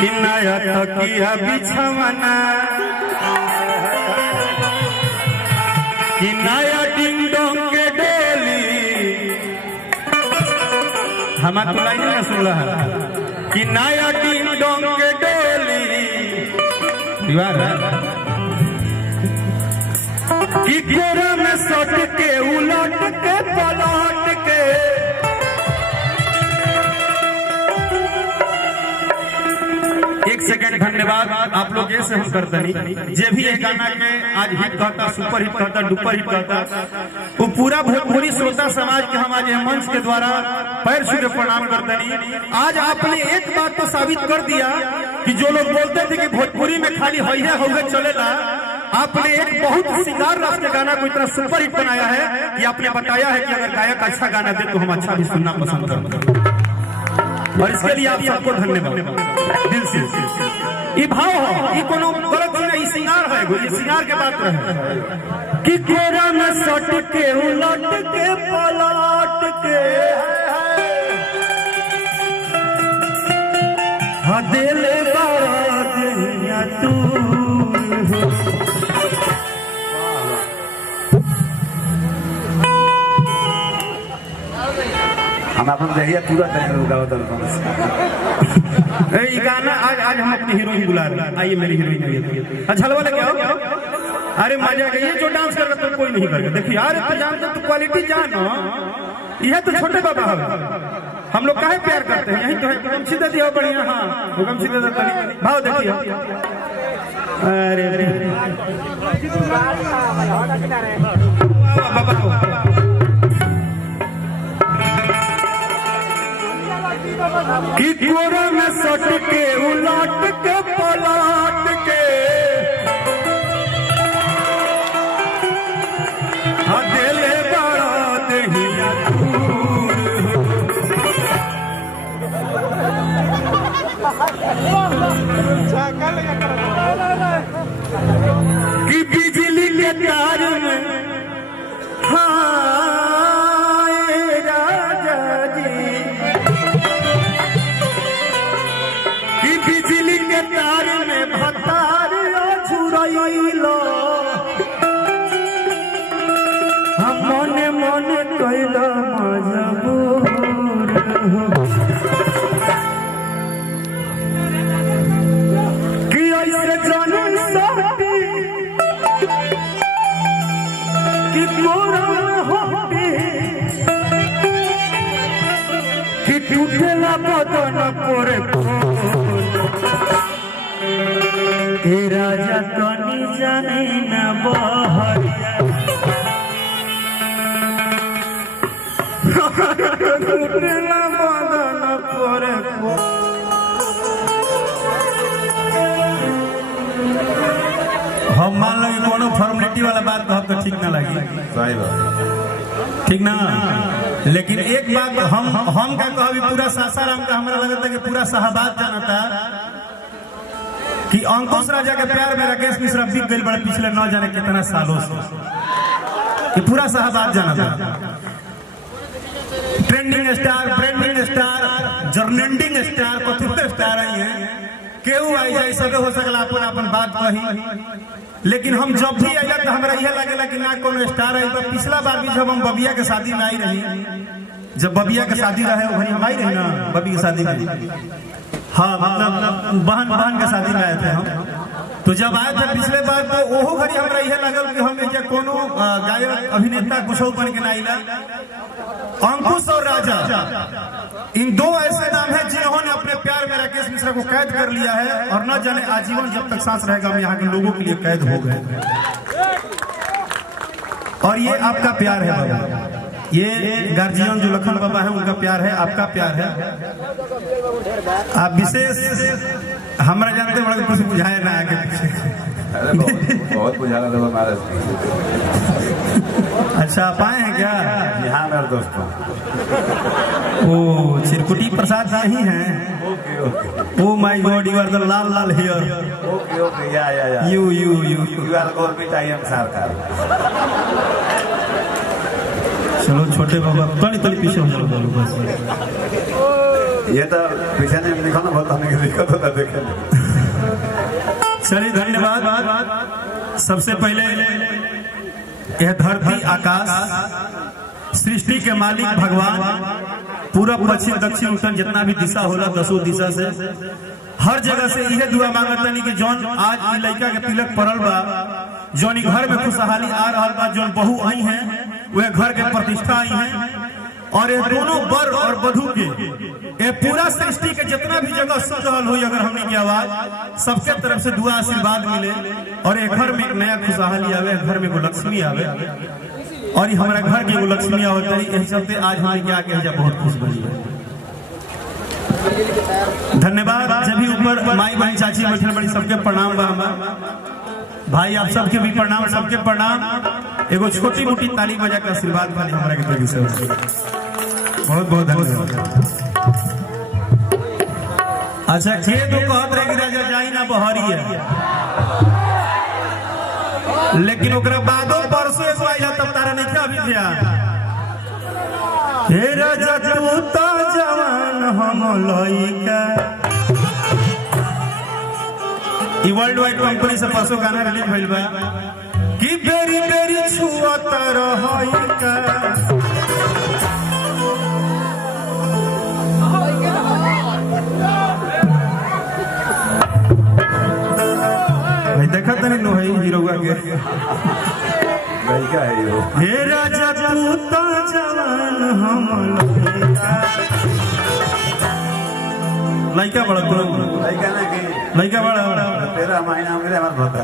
कि नया तकिया बिछवना कि नया डिंग डोंग के डोली हमारा तो लाइन ना सुन रहा कि नया डिंग डोंग के डोली कि कोरा में सट के उलट के पलट के एक सेकंड धन्यवाद आप लोग ये से हम करते नहीं जे भी ये गाना के आज हिट कहता सुपर हिट कहता डुपर हिट कहता वो पूरा भोजपुरी श्रोता समाज के हम आज मंच के द्वारा पैर छू के प्रणाम करते नहीं। आज आपने एक बात तो साबित कर दिया कि जो लोग बोलते थे कि भोजपुरी में खाली हैया होगा चलेगा, आपने एक बहुत सिंगार रस के गाना को इतना सुपर हिट बनाया है कि आपने बताया है कि अगर गायक अच्छा गाना दे तो हम अच्छा भी सुनना पसंद करते हैं और इसके लिए आप सबको धन्यवाद दिल से। ये भाव हो, ये कोनो गलत चीज नहीं, सिंगार है, ये सिंगार के बात रहे कि कोरा में सट के उलट के पलट के हदेले बारात या तू हम अपन देखिए पूरा टाइम गावत ये गाना आज हम अपनी हीरोइन बुला रहे हैं। आइए मेरी हीरोइन अच्छा वाले क्या हो? अरे मजा गई, ये जो डांस कर रहा तो कोई नहीं करेगा। देखिए यार तो जानते तो क्वालिटी जानो, यह तो छोटे बाबा है, हम लोग काहे प्यार करते हैं, यही तो है। हुकम सीधे दिया बढ़िया, हाँ हुकम सीधे भाव देखिए। अरे कि कोरा में सट के उलट के पलट के हदेले बारात हिया कि बिजली के तार में बिजली के तार में भतार छुड़ैलो हम मने मने कैला मजबूर कि ऐसे जन सहती कि मोरा होती कि टूटेला बदन पर राजा तनी जाने न बहरिया टूटेला बदन पर हम मान लो कोनो फॉर्मेलिटी वाला बात कहब तो ठीक ना लगी, सही बात ठीक ना। लेकिन एक बात हम क्या कहब, पूरा सासाराम का हमरा लगता है कि पूरा शाहबाद जानता कि अंकुश राजा के प्यार में राकेश मिश्रा बिक गई बड़े पिछले न जाने कितना सालों से, कि पूरा शाहबाद जानता। ट्रेंडिंग स्टार, ब्रांडिंग स्टार, जर्नेंडिंग स्टार, कथुर स्टार आई है, केहू आई जाए सब हो सकला अपन अपन बात कही। लेकिन हम जब भी आइला तो हमरा यह लगेला कि ना कोनो स्टार आई। तो पिछला बार भी जब हम बबिया के शादी में आई रही, जब बबिया के शादी रहे वही हम आई रही ना बबी की शादी में, हाँ मतलब बहन के शादी में आए थे हम। तो जब आए थे पिछले बार तो ओहो घड़ी हमरा यह लगल कि हम क्या कोनो गायक अभिनेता कुछ बन के ना आइला। अंकुश और राजा इन दो ऐसे नाम है जिन्होंने अपने प्यार में राकेश मिश्रा को कैद कर लिया है और न जाने आजीवन जब तक सांस रहेगा हम यहाँ के लोगों के लिए कैद हो गए। और ये आपका प्यार है बाबा, ये गार्जियन जो लखन बाबा है उनका प्यार है, आपका प्यार है। आप विशेष हमारा जानते बड़ा कुछ बुझाए ना आगे पीछे। बहुत बुझाना था हमारे। अच्छा आप आए हैं क्या? यहाँ मेरे दोस्तों ओ चिरकुटी प्रसाद नहीं है? Oh my God, you R the Lal Lal here. Okay okay, या you are government, I am सरकार। चलो छोटे बाबा तनी पीछे हो जाओ बस। ये तो पीछे नहीं लिखा ना बहुत हमें दिक्कत होता देखे। चलिए धन्यवाद। सबसे पहले यह धरती आकाश सृष्टि के मालिक भगवान पूरब पश्चिम दक्षिण उत्तर जितना भी दिशा होला 10 दिशा से हर जगह से यह दुआ मांगतनी कि जौन आज ई लड़का के तिलक पड़ल बा, जौन घर में खुशहाली आ रहा बा, जौन बहू आई हैं वह घर के प्रतिष्ठा आई हैं, और ये दोनों वर और वधू के ये पूरा सृष्टि के जितना भी जगह सुन रहा हुई अगर हमने की आवाज सबके तरफ से दुआ आशीर्वाद मिले, और एक घर में एक नया खुशहाली आवे, घर में एगो लक्ष्मी आवे, और हमारा घर की एगो लक्ष्मी आवत है। चलते आज हमारे क्या कहे बहुत खुश बनी। धन्यवाद। जब भी ऊपर माई बहन चाची बैठे बड़ी सबके प्रणाम बा, भाई आप सबके भी प्रणाम, सबके प्रणाम। एगो छोटी मोटी ताली बजा के आशीर्वाद खाली हमारा के तरफ से बहुत बहुत धन्यवाद। अच्छा के तो कहत रहे कि राजा जाई ना बहरी है, लेकिन ओकरा बादो परसों एगो आइला तब तारा नहीं अभी दिया। हे राजा तू तो जवान हम लइका, ई वर्ल्ड वाइड कंपनी से परसों गाना रिलीज भइल बा कि बेरी बेरी छुअत रहइका। देखा तनी नो है हीरोगा के लड़का है यो। हे राजा तू तो जवान हम लड़का बड़ा तू लड़का ना कि लड़का बड़ा तेरा महीना मेरे हमारे बहुत है।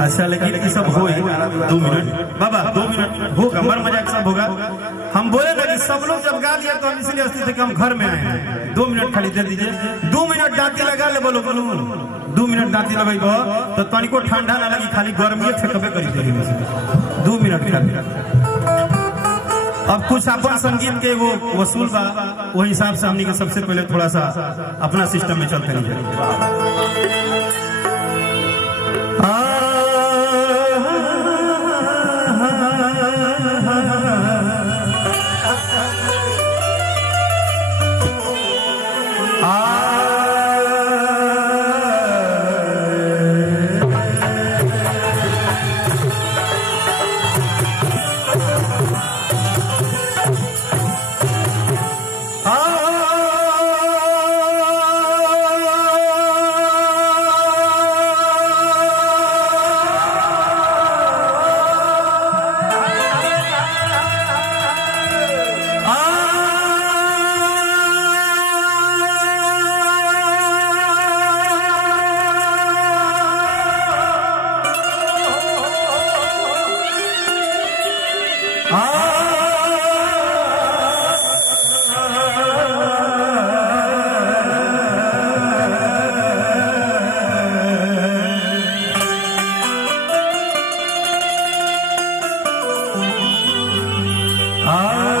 अच्छा लेकिन ये सब हो 2 मिनट बाबा, 2 मिनट होगा, मर मजाक सब होगा। हम बोले ना कि सब लोग जब गा लिया तो हम इसलिए अस्थित थे कि हम घर में आए हैं। 2 मिनट खाली दे दीजिए, 2 मिनट दांती लगा ले बोलो बोलो 2 मिनट दांती लगाइबो तो तनिको ठंडा ना लगी, खाली गर्मी फेंकबे करी देगी। 2 मिनट खाली। अब कुछ अपन संगीत के वो वसूल बा, वही हिसाब से हमने के सबसे पहले थोड़ा सा अपना सिस्टम में चलते नहीं।